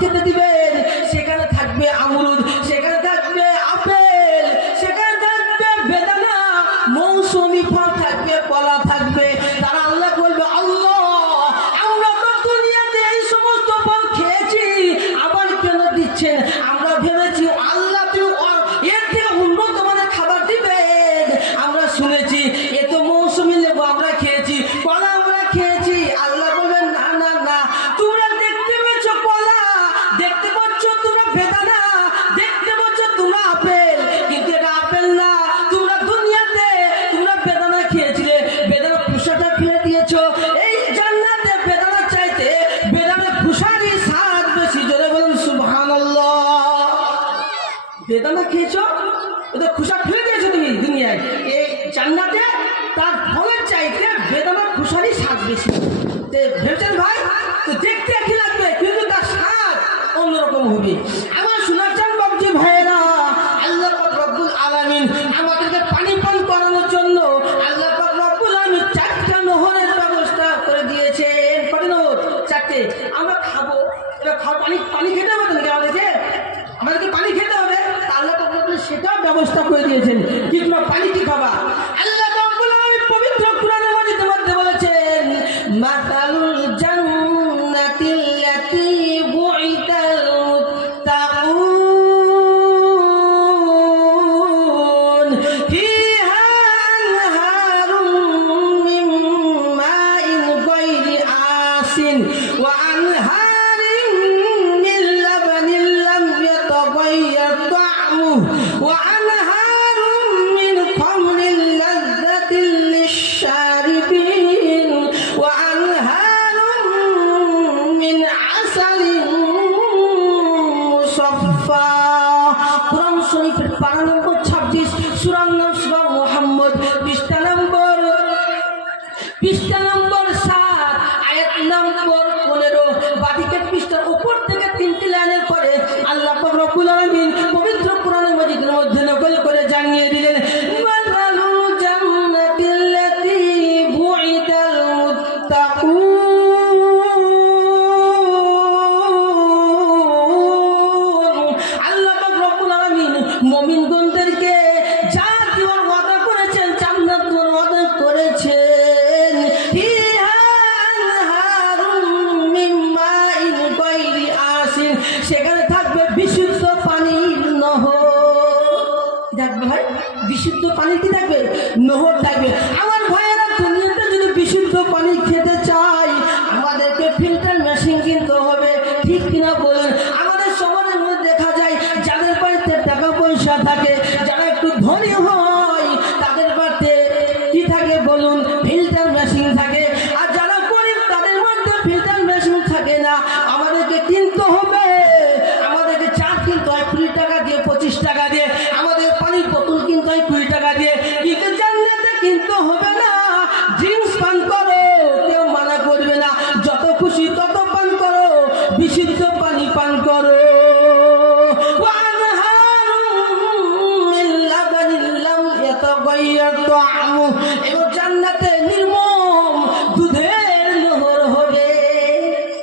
খেতে দিবেন, সেখানে থাকবে আমরুদ, সেখানে থাকবে আপেল, সেখানে থাকবে বেদানা, মৌসুমি ফল থাকবে, কলা থাকবে। তারা আল্লাহ বলবে, আল্লাহ আমরা তো দুনিয়াতে এই সমস্ত ফল খেয়েছি, আবার কেন দিচ্ছেন? আমরা ভেবেছি আল্লাহ এর থেকে উন্নত মানের খাবার দিবেন। আমরা শুনেছি এ তো মৌসুমি লেবু আমরা খেয়েছি, কলা আমরা খেয়েছি। আল্লাহ বলবেন, না না না, তোমরা দেখতে পেয়েছো কলা, দেখতে পাচ্ছ তোমরা বেদানা, দেখতে পাচ্ছ তোমরা আপেল, কিন্তু এটা আপেল না। তোমরা দুনিয়াতে তোমরা বেদানা খেয়েছিলে, বেদানা খোসাটা ফেলে দিয়েছো। এই জান্নাতে বেদানা চাইতে বেদানা খোসারই স্বাদ বেশি। জোরে বলুন সুবহানাল্লাহ। বেদানা খেয়েছো, ওদের খোসা ফেলে দিয়েছো তুমি দুনিয়ায়, এই জান্নাতে তার ফলের চাইতে বেদানা খোসারই স্বাদ বেশি। ভেবেছেন ভাই? তো দেখতে একই লাগবে, কিন্তু তার স্বাদ অন্যরকম হবে। আমার শোনার চান বাবজি ভাইয়েরা, আল্লাহ পাক রব্বুল আলামিন আমাদেরকে পানি পান করানোর জন্য আল্লাহ পাক রব্বুল আলামিন 4টা নহরের ব্যবস্থা করে দিয়েছেন। কত নহর? 4টে। আমরা খাবো, এবার পানি খেতে হবে তো নাকি আমাদেরকে পানি খেতে হবে। আল্লাহ পাক রব্বুল সেটাও ব্যবস্থা করে দিয়েছেন। কি তোমরা পানি কি খাবা? আল্লাহ রব্বুল আলামিন পবিত্র কোরআনের মধ্যে বলেছেন, মাতালুল জান্নাতিল্লাতী বুইদাল মুত্তাকুন ফিহা আনহারুম মিন মাইন গায়রি আসিন ওয়া আনহারিম মিন লাবানিল লাম ইয়াতাগায়্যার তা'মুহু ওয়া আনহারুম মিন খামরিল লাযযাতিল লিশ-শারিবিন ওয়া আনহারুম মিন আসালিন মুসাফফা। কোরআন শরীফের পারা নম্বর 26, সূরার নাম সূরা মুহাম্মদ, পৃষ্ঠা নম্বর 7, আয়াত নম্বর 15। বাদিকের পৃষ্ঠার উপর থেকে 3টি লাইনের পরে আল্লাহ পাক রব্বুল আলামিন পবিত্র কোরআনের মধ্যে নকল করে জানিয়ে দিলেন, মাতালুল জান্নাতিল্লাতী বুইদাল মুত্তাকুন। আল্লাহ পাক রব্বুল আলামিন মুমিনগণদেরকে যা দেওয়ার ওয়াদা করেছেন, জান্নাত দেওয়ার ওয়াদা করেছেন। ফিহা আনহারুম মিন মাইন গায়রি আসিন, সেখানে থাকবে বিশুদ্ধ পানির নহর। দেখবে ভাই, বিশুদ্ধ পানি কি থাকবে? নহর থাকবে। আমার ভাইয়েরা, দুনিয়াতে যদি বিশুদ্ধ পানি খেতে চাই, আমাদেরকে ফিল্টার মেশিন কিনতে হবে। ঠিক কিনা বলেন? আমাদের সমাজের মধ্যে দেখা যায় যাদের বাড়িতে টাকা পয়সা থাকে, যারা একটু ধনী হয়, তাদের বাড়িতে কি থাকে বলুন? ফিল্টার মেশিন থাকে। আর যারা গরিব তাদের মধ্যে ফিল্টার মেশিন থাকে না। আমাদেরকে কিনতে হবে, আমাদেরকে চা কিনতে হয় 20 টাকা দিয়ে, 25 টাকা দিয়ে। আমাদের পানির বোতল কিনতে হয় 20 টাকা দিয়ে। কিন্তু জান্নাতে কিনতে হবে না। ড্রিঙ্কস পান করো, কেউ মানা করবে না, যত খুশি তত পান করো, বিশুদ্ধ পানি পান করো। ওয়া আনহারুম মিন লাবানিল লাম ইয়াতাগায়্যার তা'মুহু, এবং জান্নাতে নির্মম দুধের নহর হবে।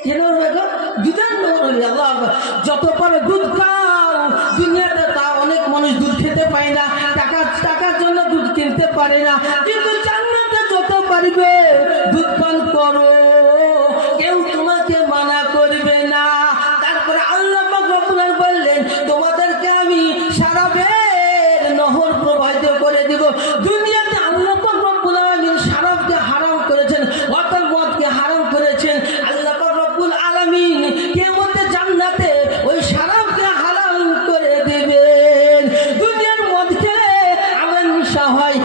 কি নহর হবে গো? দুধের নহর হবে। আল্লাহ আকবার। যত পারো দুধ খাও। দুনিয়াতে তা অনেক মানুষ দুধ খেতে পায় না, টাকার জন্য দুধ কিনতে পারে না, কিন্তু জান্নাতে যত পারবে দুধ পান করো, কেউ তোমাকে মানা করবে না। তারপরে আল্লাহ পাক রব্বুল আলামিন বললেন, তোমাদেরকে আমি শরাবের নহর প্রবাহিত করে দেব। দুনিয়াতে আল্লাহ পাক রব্বুল আলামিন শরাবকে হারাম করেছেন, অর্থাৎ মদকে হারাম করেছেন। আল্লাহ পাক রব্বুল আলামিন কিয়ামতে জান্নাতে ওই শরাবকে হালাল করে দেবেন। দুনিয়ার মদ খেলে আমার নেশা হয়,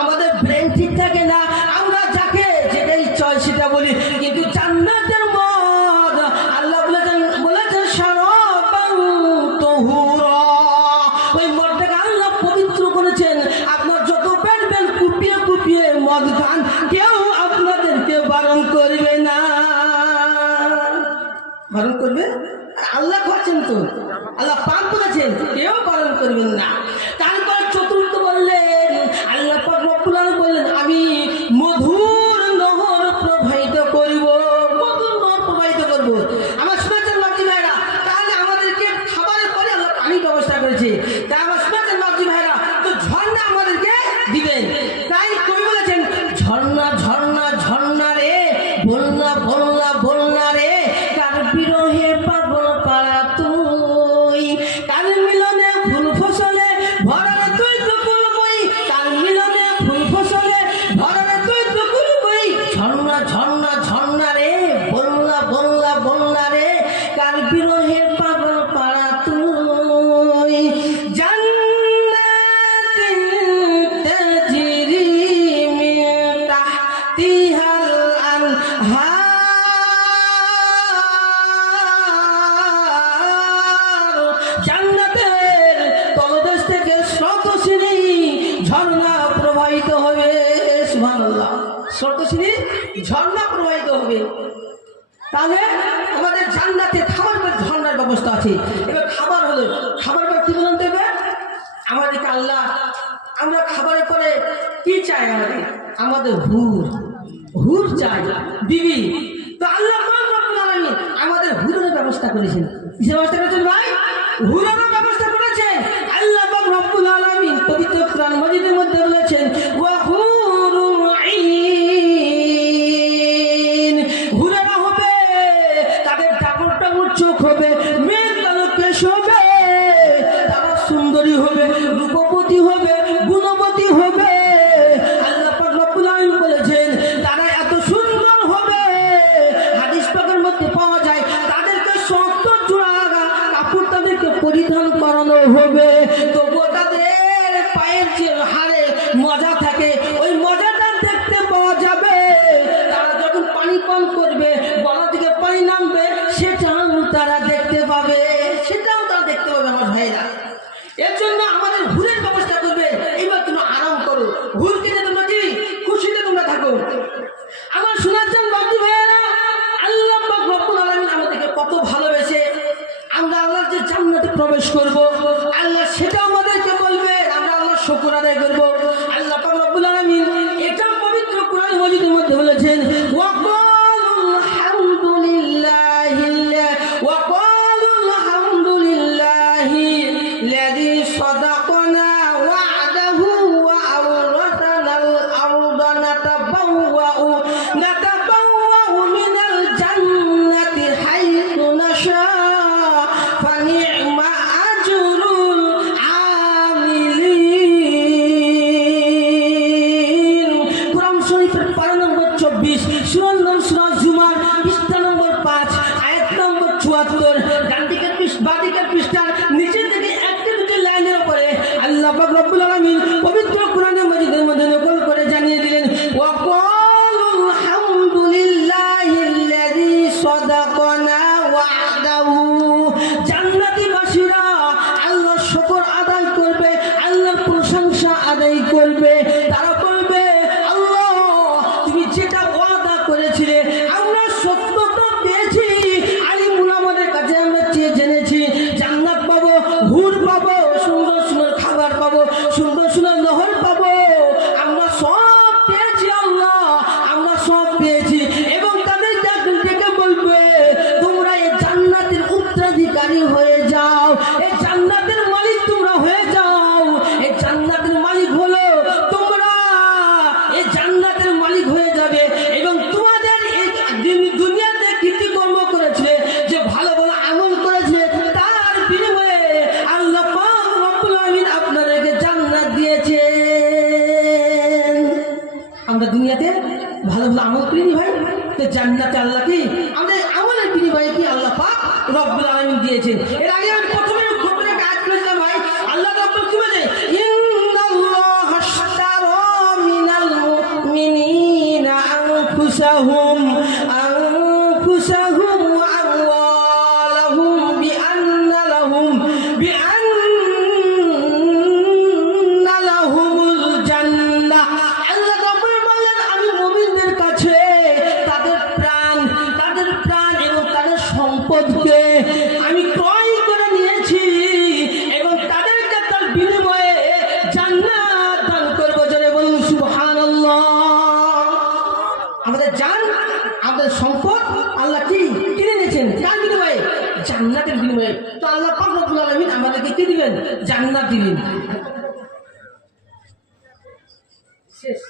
আমাদের ব্রেন ঠিক থাকে না, আমরা যাকে যেটাই চয় সেটা বলি। কিন্তু জান্নাতের মদ আল্লাহ বলেছেন শারাবান তাহুরা, ওই মদটাকে আল্লাহ পবিত্র করেছেন। আপনার যত পারবেন কুপিয়ে কুপিয়ে মদ খান, কেউ আপনাদেরকে বারণ করবে না। বারণ করবে? আল্লাহ খাচ্ছেন তো, আল্লাহ পাক করেছেন, কেউ বারণ করবেন না। তারপর চতুর্থ বললেন, আল্লাহ পাক রব্বুল আলামিন বললেন, আমি মধুর নহর প্রবাহিত করব, মধুর নহর প্রবাহিত করব। আমার শুনেছেন বাকি ভাই, স্রোতস্বিনী ঝর্ণা প্রবাহিত হবে। তাহলে আমাদের জান্নাতে খাবার ঝর্ণার ব্যবস্থা আছে। এবার খাবার হলো, খাবার কি বলুন দেবে আমাদেরকে আল্লাহ? আমরা খাবারের পরে কি চাই? আমাদের হুর চাই, বিবি। তো আল্লাহ আমাদের হুরের ব্যবস্থা করেছেন। কিসের ব্যবস্থা করেছেন ভাই? হুরের ব্যবস্থা করেছেন আল্লাহ পাক রব্বুল আলামিন পবিত্র কোরআন মাজিদের মধ্যে বলেছেন, ওয়া হুরুল আইন, হুরেরা হবে, তাদের টাকর টাকর চোখ হবে, মেঘ কালো কেশ হবে, তারা সুন্দরী হবে, রূপবতী হবে, গুণবতী হবে। আল্লাহ পাক রব্বুল আলামিন বলেছেন তারা এত সুন্দর হবে, হাদিস পাকের মধ্যে পাওয়া যায় তাদেরকে 70 জোড়া কাপড় তাদেরকে পরিধান করানো হবে। তবুও তাদের পায়ের যে হাড়ে মজা থাকে, ওই মজাটা দেখতে পাওয়া যাবে। তারা যখন পানি পান করবে, গলা থেকে পানি নামবে, সেটাও তারা দেখতে পাবে, সেটাও তারা দেখতে পাবে আমার ভাইরা। এর জন্য আমাদের হুরের ব্যবস্থা করবে। এবার তোমরা আরাম করো, হুর কিনে তোমরা কি খুশিতে তোমরা থাকো। আমার শোনাচ্ছেন বাকি ভাইয়েরা, আল্লাহ পাক রব্বুল আলামিন আমাদেরকে কত ভালোবেসে আমরা আল্লাহর যে জান্নাতে প্রবেশ করব, আল্লাহ সেটাও আমাদেরকে বলবে, আমরা আল্লাহর শুকর আদায় করব। আল্লাহ পাক রব্বুল আলামিন এটা পবিত্র কোরআন মাজিদের মধ্যে বলেছেন, ওয়া ক্বালুল হামদুলিল্লাহি লাযী সাদাকানা ওয়া'দাহু ওয়া আওরাতানাল আরদা নাতাবাওয়াউ মিনাল জান্নাতি হাইথু নাশা ফানি'মা আজরুল আমিলিন। কোরআন শরীফের পারা নম্বর 24, সূরা জুমার পৃষ্ঠা নম্বর 5, আয়াত নম্বর 74। ডান দিকের বাঁ দিকের পৃষ্ঠার নিচের দিকে একটা দুটো লাইনের উপরে আল্লাহ পাক রব্বুল আলামিন পবিত্র কোরআন মাজিদের মধ্যে নকল করে জানিয়ে দিলেন, ওয়া ক্বালুল হামদুলিল্লাহিল্লাযী সাদাকানা ওয়া'দাহু। জান্নাতীবাসীরা আল্লাহর শুকর আদায় করবে, আল্লাহর প্রশংসা আদায় করবে। তারা বলবে, আল্লাহ তুমি যেটা ওয়াদা করেছিলে আমরা সত্যতা পেয়েছি। আলিমুল আমাদের কাছে আমরা চেয়ে জেনেছি জান্নাত পাবো, হুর পাবো, সুন্দর সুন্দর খাবার পাবো, সুন্দর সুন্দর নহর পাবো। আমরা সব পেয়েছি আল্লাহ, আমরা সব পেয়েছি। এবং তাদের ডেকে বলবে, তোমরা এই জান্নাতের উত্তরাধিকারী হয়ে যাও, এই জান্নাতের মালিক তোমরা হয়ে যাও। এই জান্নাতের মালিক হলো তোমরা, এই জান্নাতের মালিক হয়ে যাবে। এবং তোমাদের এই দুনিয়াতে কৃতকর্ম করেছে, যে ভালো ভালো আমল করেছে, তার বিনিময়ে আল্লাহ পাক রব্বুল আলামিন আপনাদেরকে জান্নাত দিয়েছেন। আমরা দুনিয়াতে ভালো ভালো আমল করিনি ভাই, তো জান্নাতে আল্লাহ কি আমাদের আমলের বিনিময়ে কি আল্লাহ পাক রব্বুল আলামিন দিয়েছেন। এর আগে আমি প্রথমে খবরে কাজ করেছিলাম ভাই, আল্লাহ রাব্বুল কি বলে, ইন্নাল্লাহা আশতারা মিনাল মুমিনিনা আনফুসাহুম ওয়া আমওয়ালাহুম বিআন্না লাহুমুল জান্নাহ। আল্লাহ রাব্বুল বলেন, আমি মুমিনদের কাছে তাদের প্রাণ এবং তাদের সম্পদকে আমি ক্রয় করে নিয়েছি, এবং তাদেরকে তার বিনিময়ে জান্নাত দান করব। জোরে বলুন সুবহানাল্লাহ। আমাদের জান, আমাদের সম্পদ আল্লাহ কি কিনে নিয়েছেন, কার বিনিময়ে? জান্নাতের বিনিময়ে। তো আল্লাহ পাক রব্বুল আলামিন আমাদেরকে কি দিবেন? জান্নাত দিবেন। শেষ।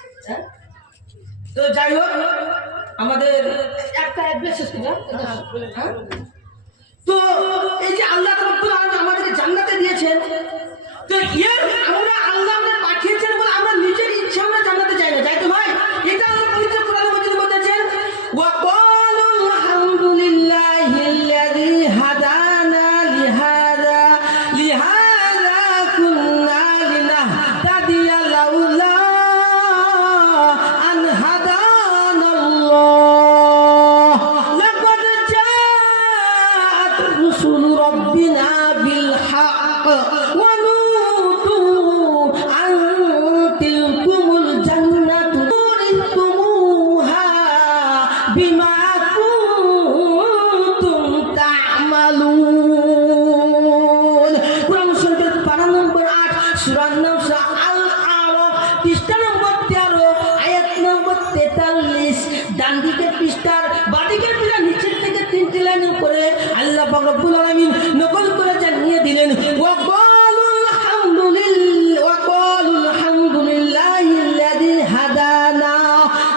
তো যাই হোক, আমাদের একটা বিশেষ তো এই যে আল্লাহ রাব্বুল আলামিন আমাদেরকে জান্নাতে দিয়েছেন, তো এর আমরা আল্লাহ আমাদের পাঠিয়েছেন বলে আমরা নিজের ইচ্ছা আমরা জান্নাতে যাই না, যাই তো ভাই? এটা আল্লাহ পবিত্র কোরআনে মাজিদে বলেছেন, ওয়া ক্বালুল হামদুলিল্লাহিল্লাযী হাদানা লিহাযা কুন্না লিনাহতাদিয়া লাউলা আন হাদানাল্লাহ লাকাদ জাআত রুসুলু রাব্বিনা বিল হক ওয়া নুতু আন তিলকুমুল জান্নাতু উরিতুমুহা বলে আল্লাহ পাক রব্বুল আলামিন নকল করে জানিয়ে দিলেন ওয়া ক্বালুল হামদুলিল্লাহিল্লাযী হাদানা।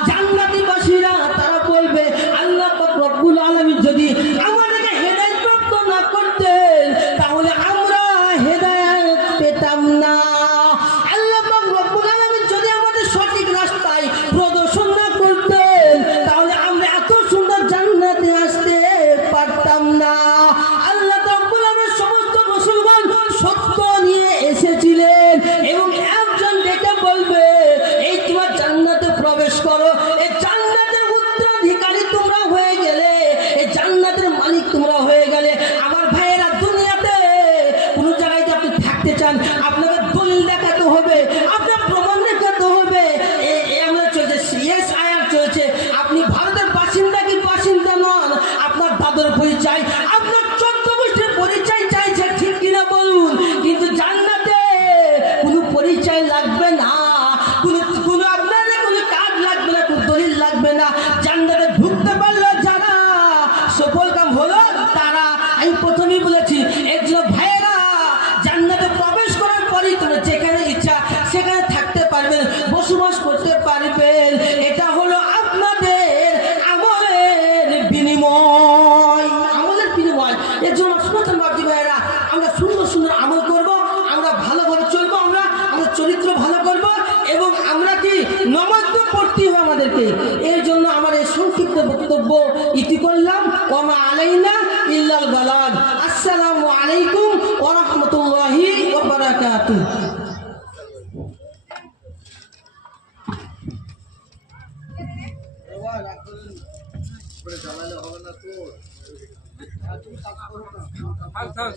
জান্নাতীবাসীরা তারা বলবে আল্লাহ পাক রব্বুল আলামিন যদি আমাদেরকে হেদায়েত প্রাপ্ত না করতেন তাহলে আমরা হেদায়েত পেতাম না। আল্লাহ পাক রব্বুল আলামিন যদি আমাদের সঠিক রাস্তায় প্রদর্শন না করতেন তাহলে আমরা এত সুন্দর জান্নাতে আসতে পারতাম না। আল্লাহ রাব্বুল আলামিন সমস্ত রাসূলগণ সত্য নিয়ে এসেছিলেন এবং একজন ডেকে বলবে এই তোমরা জান্নাতে প্রবেশ করো, এই জান্নাতের উত্তরাধিকারী তোমরা হয়ে গেলে, এই জান্নাতের মালিক তোমরা হয়ে গেলে। আমার ভাইয়েরা, দুনিয়াতে কোনো জায়গায় যে আপনি থাকতে চান আপনাকে দলিল দেখাতে হবে, আপনার প্রমাণ দেখাতে হবে। এই আমরা চলছে সিএস আয়ার চলছে, আপনি ভারতের বাসিন্দা কি বাসিন্দা নন, আপনার দাদুর পরিচয়, আপনার 14 গোষ্ঠীর পরিচয় চাইছে, ঠিক কিনা বলুন? কিন্তু জান্নাতে কোনো পরিচয় লাগবে না, কোনো আপনাদের কোনো কার্ড লাগবে না, কোনো দলিল লাগবে না। জান্নাতে ঢুকতে পারলো যারা, সফল কাম হলো তারা। আমি প্রথমেই বলেছি একজন ভাইয়েরা জান্নাতে প্রবেশ করার পরেই তোমরা যেখানে ইচ্ছা সেখানে থাকতে পারবেন, বসবাস করতে পারবেন। এটা হলো আপনাদের আমলের বিনিময়, আমলের বিনিময়। এর জন্য বাকি ভাইয়েরা আমরা সুন্দর সুন্দর আমল করব, আমরা ভালোভাবে চলবো, আমরা চরিত্র ভালো করব এবং আমরা কি নামাজ তো পড়তে হবে আমাদেরকে। এর জন্য আমার এই সংক্ষিপ্ত বক্তব্য ইতি করলাম। ওমা আলাইনা ইল্লাল বালাগ। আসসালামু আলাইকুম ওয়া রাহমাতুল্লাহি ওয়া বারাকাতুহু। থাক